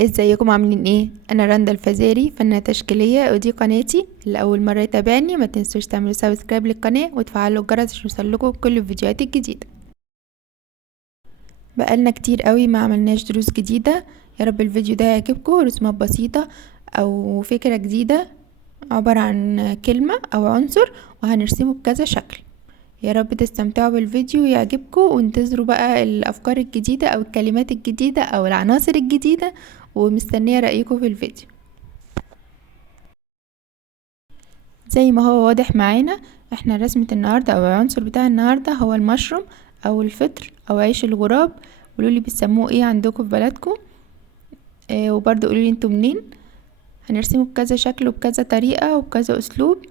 ازيكم عاملين ايه؟ انا رندا الفزاري، فنانة تشكيلية، ودي قناتي. اللي اول مرة يتابعني ما تنسوش تعملوا سبسكرايب للقناة وتفعلوا الجرس عشان يوصلكوا كل الفيديوهات الجديدة. بقالنا كتير قوي ما عملناش دروس جديدة. يا رب الفيديو ده يعجبكم. رسومات بسيطة او فكرة جديدة عبارة عن كلمة او عنصر وهنرسمه بكذا شكل. يا رب تستمتعوا بالفيديو ويعجبكم، وانتظروا بقى الافكار الجديدة او الكلمات الجديدة او العناصر الجديدة، ومستنية رأيكم في الفيديو. زي ما هو واضح معانا، احنا رسمة النهاردة او العنصر بتاع النهاردة هو المشروم او الفطر او عيش الغراب. قولولي بتسموه ايه عندكم في بلدكم. وبرضه قولولي انتوا منين. هنرسمه بكذا شكل وبكذا طريقة وبكذا اسلوب.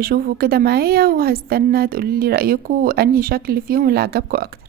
شوفوا كده معايا وهستنى تقولولي رأيكم انهي شكل فيهم اللي عجبكم اكتر.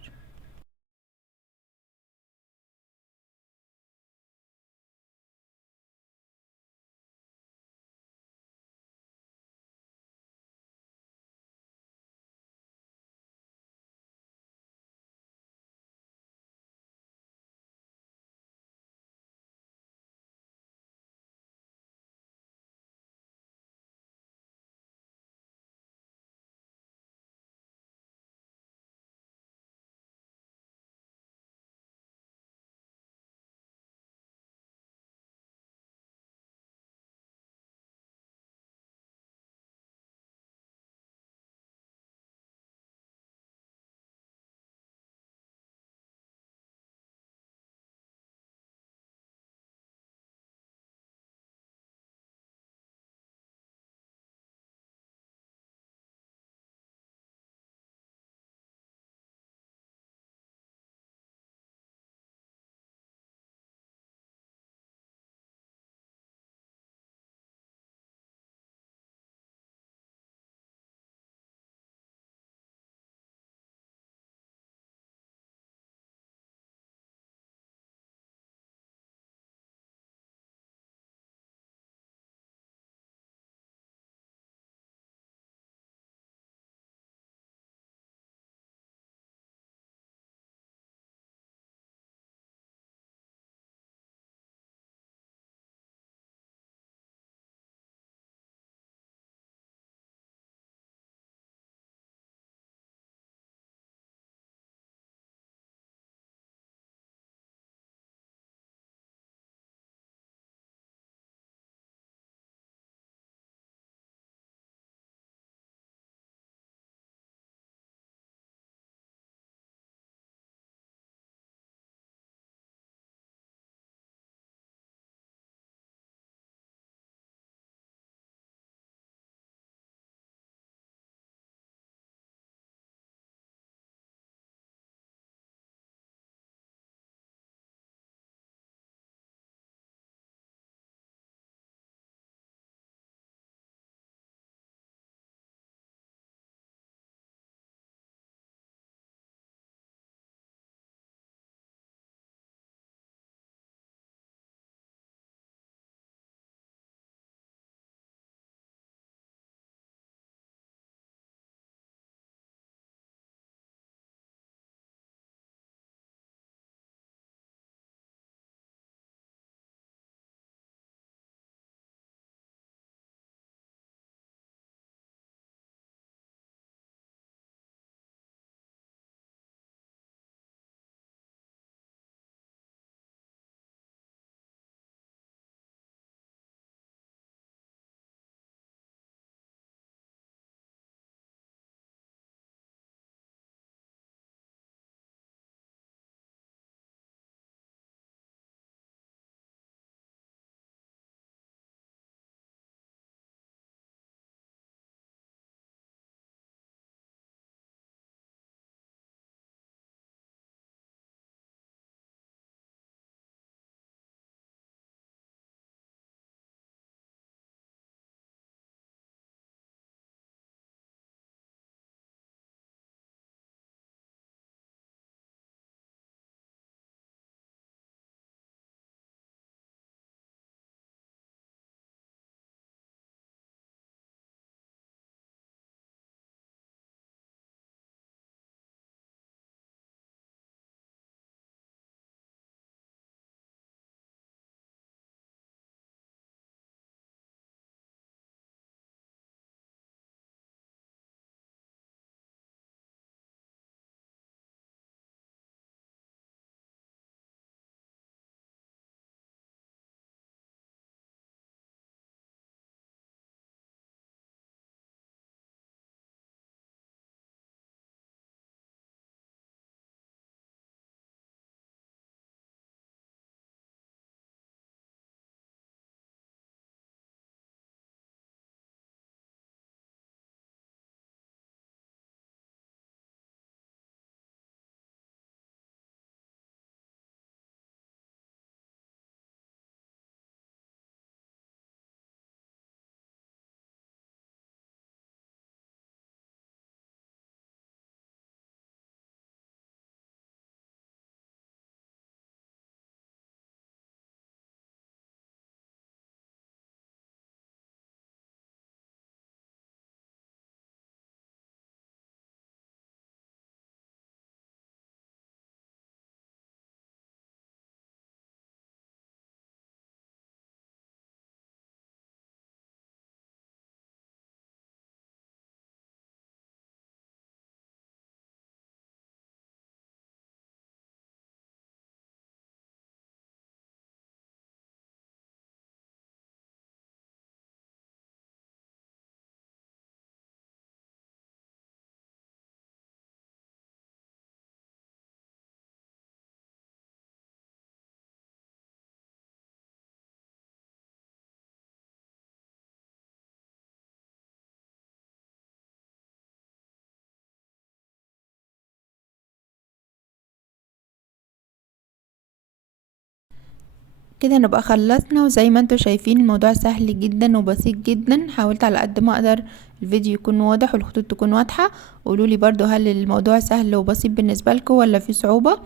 كده نبقى خلصنا. وزي ما انتوا شايفين الموضوع سهل جدا وبسيط جدا. حاولت على قد ما اقدر الفيديو يكون واضح والخطوط تكون واضحة. قولولي برضو هل الموضوع سهل وبسيط بالنسبة لكم ولا في صعوبة.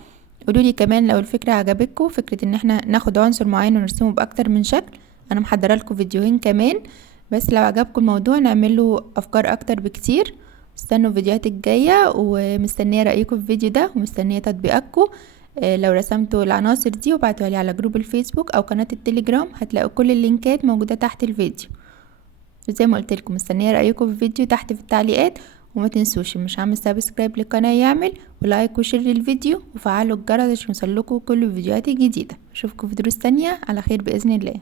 قولولي كمان لو الفكرة عجبتكم، فكرة ان احنا ناخد عنصر معين ونرسمه باكتر من شكل. انا محضره لكم فيديوهين كمان، بس لو عجبكم الموضوع نعمله افكار اكتر بكتير. استنوا الفيديوهات الجاية، ومستنية رأيكم في الفيديو ده ومستنية تطبيقاتكم. لو رسمتوا العناصر دي وبعتوها لي على جروب الفيسبوك او قناة التليجرام، هتلاقوا كل اللينكات موجودة تحت الفيديو. وزي ما قلت لكم مستنية رأيكم في الفيديو تحت في التعليقات. وما تنسوش مش عامل سبسكرايب للقناة يعمل، ولايك وشير للفيديو، وفعلوا الجرس عشان يوصلكوا كل الفيديوهات الجديدة. اشوفكم في دروس تانية على خير بإذن الله.